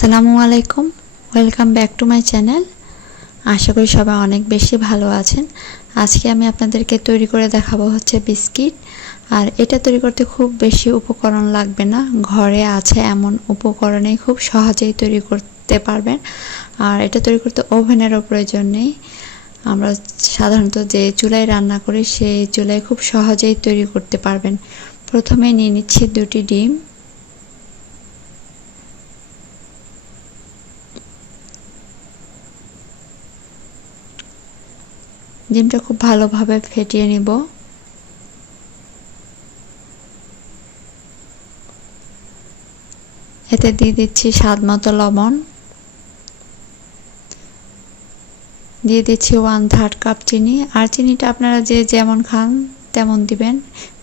আসসালামু আলাইকুম, welcome back to my channel. আশা করি সবাই অনেক বেশি ভালো আছেন। আজকে আমি আপনাদেরকে তৈরি করে দেখাবো হচ্ছে বিস্কিট। আর এটা তৈরি করতে খুব বেশি উপকরণ লাগবে না, ঘরে আছে এমন উপকরণেই খুব সহজেই তৈরি করতে পারবেন। আর এটা তৈরি করতে ওভেনেরও প্রয়োজন নেই। আমরা সাধারণত যে চুলায় রান্না করি সেই চুলায় খুব সহজেই তৈরি করতে পারবেন। প্রথমে নিয়ে নিচ্ছি 2টি ডিম। ডিমটা খুব ভালোভাবে ফেটিয়ে নিব। এতে দিয়ে দিচ্ছি স্বাদ মতো লবণ, দিয়ে দিচ্ছি 1/3 কাপ চিনি। আর চিনিটা আপনারা যে যেমন খান তেমন দিবেন।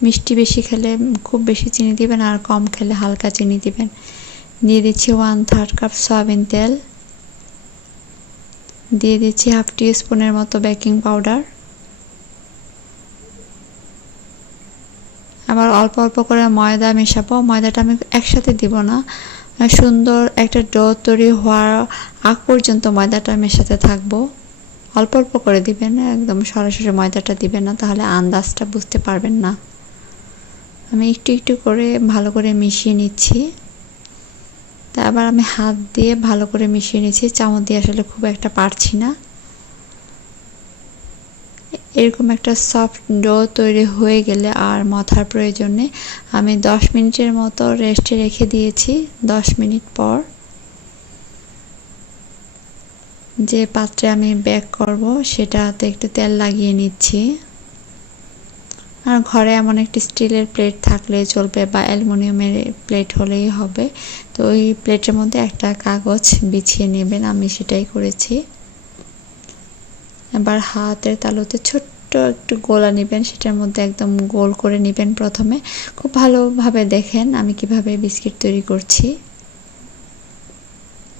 মিষ্টি বেশি খেলে খুব বেশি চিনি দিবেন, আর কম খেলে হালকা চিনি দিবেন। দিয়ে দিচ্ছি 1/3 কাপ সয়াবিন তেল, দিয়ে দিচ্ছি 1/2 টিস্পুনের মতো বেকিং পাউডার। আবার অল্প অল্প করে ময়দা মেশাবো। ময়দাটা আমি একসাথে দিব না, সুন্দর একটা ডো তৈরি হওয়ার আগ পর্যন্ত ময়দাটা মেশাতে থাকবো। অল্প অল্প করে দিবেন, একদম সরাসরি ময়দাটা দিবেন না, তাহলে আন্দাজটা বুঝতে পারবেন না। আমি একটু একটু করে ভালো করে মিশিয়ে নিচ্ছি। আবার আমি হাত দিয়ে ভালো করে মিশিয়ে নিচ্ছি, চামচ দিয়ে আসলে খুব একটা পারছি না। এরকম একটা সফট ডো তৈরি হয়ে গেলে আর মথার প্রয়োজন নেই। আমি 10 মিনিটের মতো রেস্টে রেখে দিয়েছি। 10 মিনিট পর যে পাত্রে আমি বেক করব সেটাতে একটু তেল লাগিয়ে নিচ্ছি। আর ঘরে এমন একটি স্টিলের প্লেট থাকলে চলবে, বা অ্যালুমিনিয়ামের প্লেট হলেই হবে। তো ওই প্লেটের মধ্যে একটা কাগজ বিছিয়ে নেবেন, আমি সেটাই করেছি। এবার হাতের তালুতে ছোট্ট একটু গোলা নেবেন, সেটার মধ্যে একদম গোল করে নেবেন। প্রথমে খুব ভালোভাবে দেখেন আমি কিভাবে বিস্কিট তৈরি করছি।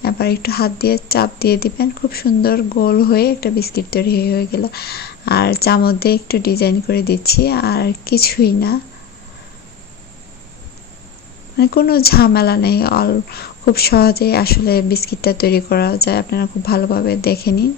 এবার একটু হাত দিয়ে চাপ দিয়ে দিবেন, খুব সুন্দর গোল হয়ে একটা বিস্কিট তৈরি হয়ে গেল। আর চামচ দিয়ে একটু ডিজাইন করে দিচ্ছি, আর কিছুই না, মানে কোনো ঝামেলা নেই। খুব সহজেই আসলে বিস্কিটটা তৈরি করা যায়, আপনারা খুব ভালোভাবে দেখে নিন।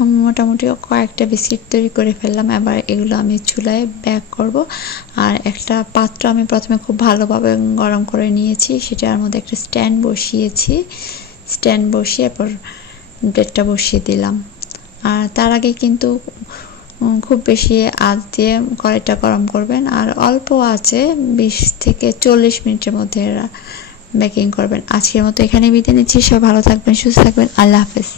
আমি মোটামুটি কয়েকটা বিস্কিট তৈরি করে ফেললাম। এবার এগুলো আমি চুলায় বেক করব। আর একটা পাত্র আমি প্রথমে খুব ভালোভাবে গরম করে নিয়েছি, সেটার মধ্যে একটা স্ট্যান্ড বসিয়েছি। স্ট্যান্ড বসিয়ে এরপর ব্রেডটা বসিয়ে দিলাম। আর তার আগে কিন্তু খুব বেশি আঁচ দিয়ে কড়াইটা গরম করবেন, আর অল্প আঁচে 20 থেকে 40 মিনিটের মধ্যে বেকিং করবেন। আজকের মতো এখানে বিদায় নিচ্ছি। সব ভালো থাকবেন, সুস্থ থাকবেন। আল্লাহ হাফেজ।